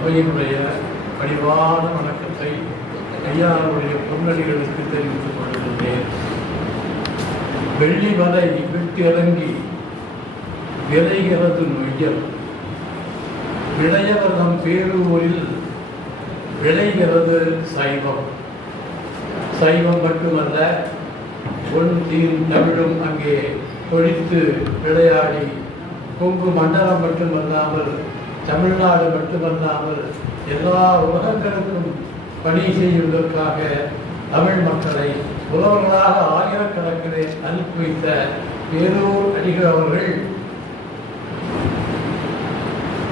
அவையினுடைய பணிவான வணக்கத்தை ஐயாவுடைய பொன்னடிகளுக்கு தெரிவித்துக் கொள்கின்றேன். வெள்ளி வலை விட்டு இறங்கி விளைகிறது நொய்யல். விளையவர் நம் பேரூரில் விளைகிறது சைவம். சைவம் மட்டுமல்ல பொன் தீன் தமிழும் அங்கே கொழித்து விளையாடி கொங்கு மண்டலம் மட்டுமல்லாமல் தமிழ்நாடு மட்டுமல்லாமல் எல்லா உலகங்களுக்கும் பணி செய்வதற்காக தமிழ் மக்களை புலவர்களாக ஆயிரக்கணக்கிலே அனுப்பி வைத்த பேரூர் அடிகள் அவர்கள்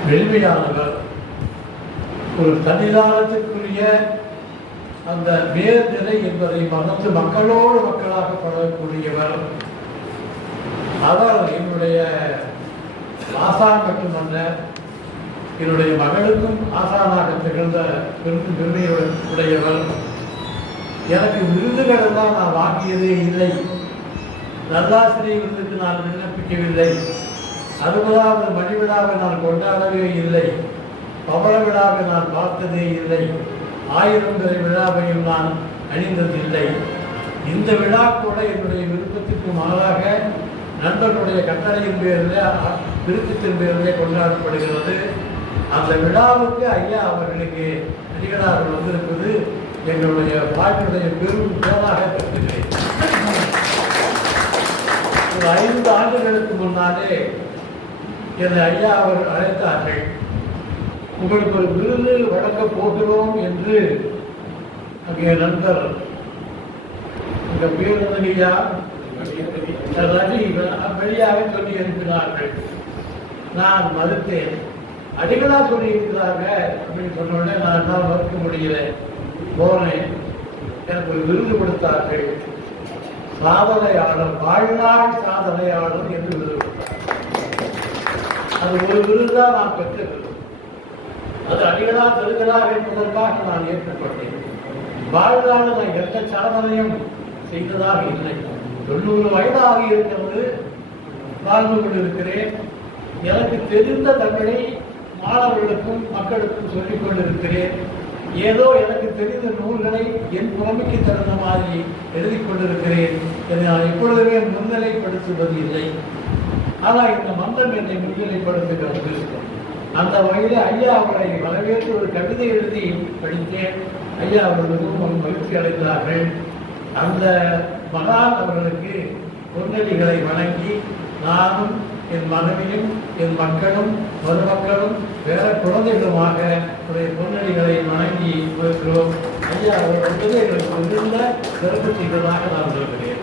வெளிமையானவர் ஒரு தனிதானத்துக்குரிய அந்த மேல்நிலை என்பதை மறந்து மக்களோடு மக்களாக பழகக்கூடியவர். அவர் என்னுடைய ஆசான் மட்டுமல்ல என்னுடைய மகளுக்கும் ஆசானாக திகழ்ந்த பெரும் பெருமையுடன் உடையவர் எனக்கு விருதுகளெல்லாம் நான் வாங்கியதே இல்லை. நல்லாசிரியர் விருதுக்கு நான் விண்ணப்பிக்கவில்லை. அறுபதாவது மணி விழாவை நான் கொண்டாடவே இல்லை. பவள விழாவை நான் பார்த்ததே இல்லை. ஆயிரம் பிறை விழாவையும் நான் அணிந்ததில்லை. இந்த விழா கூட என்னுடைய விருப்பத்திற்கு மாறாக நண்பர்களுடைய கட்டளையின் பேரில் விருப்பத்தின் பேரிலே கொண்டாடப்படுகிறது. அந்த விழாவுக்கு ஐயா அவர்களுக்கு நடிகராக வந்திருப்பது எங்களுடைய வாழ்க்கையுடைய பெரும் பேராக கருதுகிறேன். ஒரு ஐந்து ஆண்டுகளுக்கு முன்னாலே என்னை ஐயா அவர் அழைத்தார்கள். உங்களுக்கு ஒரு விருது வழங்கப் போகிறோம் என்று அங்கே நண்பர் இந்த பேர் ஐயா ரவி வழியாக சொல்லி அனுப்பினார்கள் நான் மறுத்தேன் அடிகளா சொல்லி இருக்கிறாங்க அப்படின்னு சொன்ன நான் என்ன மறுக்க முடியல. போனேன். எனக்கு ஒரு விருது கொடுத்தார்கள். சாதனையாளர் வாழ்நாள் சாதனையாளர் என்று விருது கொடுத்தார் அது ஒரு விருதுதான் நான் பெற்ற விருது. அது அடிகளா பெருகலா என்பதற்காக நான் ஏற்கப்பட்டேன் வாழ்நாள் நான் எந்த சாதனையும் செய்ததாக இல்லை. தொண்ணூறு வயதாக இருக்கிறது. வாழ்ந்து கொண்டிருக்கிறேன். எனக்கு தெரிந்த தமிழை மாணவர்களுக்கும் மக்களுக்கும் சொல்லிக் கொண்டிருக்கிறேன். ஏதோ எனக்கு தெரிந்த நூல்களை என் புறமைக்கு தகுந்த மாதிரி எழுதி கொண்டிருக்கிறேன். இதை நான் எப்பொழுதுமே முன்னிலைப்படுத்துவது இல்லை. ஆனால் இந்த மந்திரம் என்னை முன்னிலைப்படுத்துகிறது. அந்த வகையில் ஐயா அவரை வரவேற்று ஒரு கவிதை எழுதி படித்தேன். ஐயா அவர் மிகவும் மகிழ்ச்சி அடைந்தார்கள். அந்த மகான் அவர்களுக்கு பொன்னடிகளை வணங்கி நானும் என் மனைவியும் என் மக்களும் மருமக்களும் வேற குழந்தைகளுமாக உடைய பொன்னடிகளை வணங்கி இருக்கிறோம் ஐயா அவர் என்பது எங்களுக்கு மிகுந்த சிறப்பு செய்ததாக நான் சொல்கிறேன்